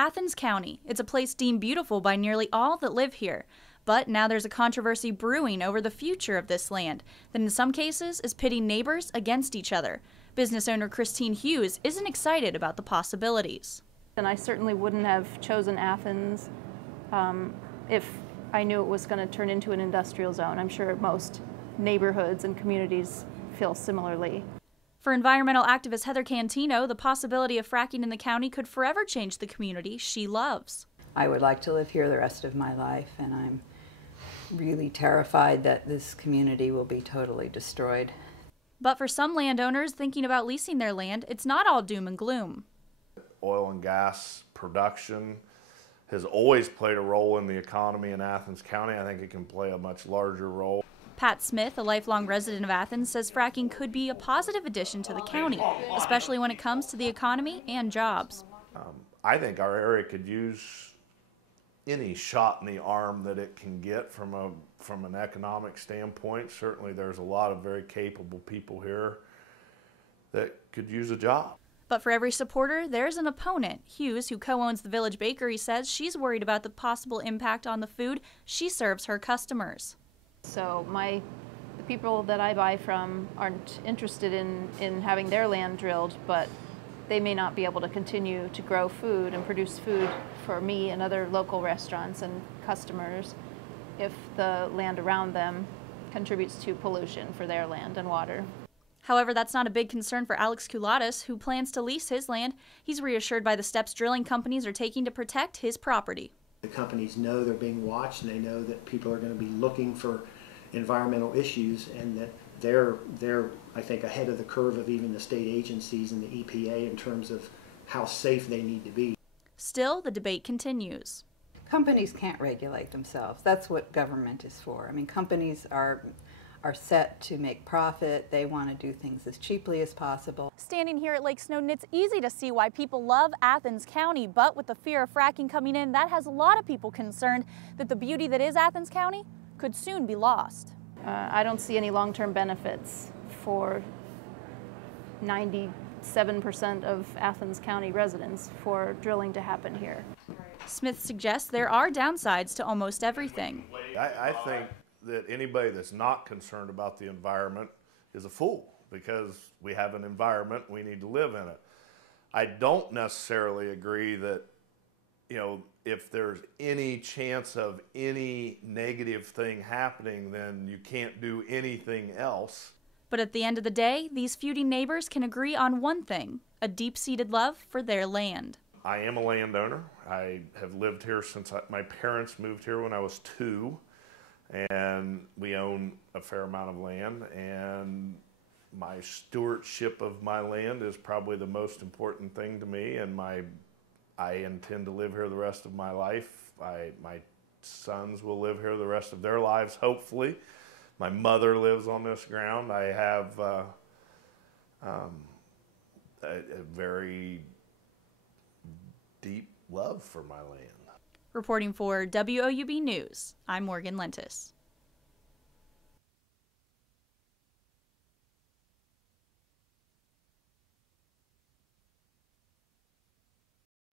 Athens County. It's a place deemed beautiful by nearly all that live here. But now there's a controversy brewing over the future of this land that in some cases is pitting neighbors against each other. Business owner Christine Hughes isn't excited about the possibilities. And I certainly wouldn't have chosen Athens if I knew it was going to turn into an industrial zone. I'm sure most neighborhoods and communities feel similarly. For environmental activist Heather Cantino, the possibility of fracking in the county could forever change the community she loves. I would like to live here the rest of my life, and I'm really terrified that this community will be totally destroyed. But for some landowners thinking about leasing their land, it's not all doom and gloom. Oil and gas production has always played a role in the economy in Athens County. I think it can play a much larger role. Pat Smith, a lifelong resident of Athens, says fracking could be a positive addition to the county, especially when it comes to the economy and jobs. I think our area could use any shot in the arm that it can get from an economic standpoint. Certainly there's a lot of very capable people here that could use a job. But for every supporter, there's an opponent. Hughes, who co-owns the Village Bakery, says she's worried about the possible impact on the food she serves her customers. So the people that I buy from aren't interested in having their land drilled, but they may not be able to continue to grow food and produce food for me and other local restaurants and customers if the land around them contributes to pollution for their land and water. However, that's not a big concern for Alex COULADIS, who plans to lease his land. He's reassured by the steps drilling companies are taking to protect his property. The companies know they're being watched, and they know that people are going to be looking for environmental issues, and that they're I think ahead of the curve of even the state agencies and the EPA in terms of how safe they need to be. Still, the debate continues. Companies can't regulate themselves. That's what government is for. I mean, companies are set to make profit. They want to do things as cheaply as possible. Standing here at Lake Snowdon, it's easy to see why people love Athens County, but with the fear of fracking coming in, that has a lot of people concerned that the beauty that is Athens County could soon be lost. I don't see any long-term benefits for 97% of Athens County residents for drilling to happen here. Smith suggests there are downsides to almost everything. I think that anybody that's not concerned about the environment is a fool, because we have an environment, we need to live in it. I don't necessarily agree that, if there's any chance of any negative thing happening, then you can't do anything else. But at the end of the day, these feuding neighbors can agree on one thing: a deep-seated love for their land. I am a landowner. I have lived here since my parents moved here when I was 2. And we own a fair amount of land, and my stewardship of my land is probably the most important thing to me, and I intend to live here the rest of my life. My sons will live here the rest of their lives, hopefully. My mother lives on this ground. I have a very deep love for my land. Reporting for WOUB News, I'm Morgan Lentes.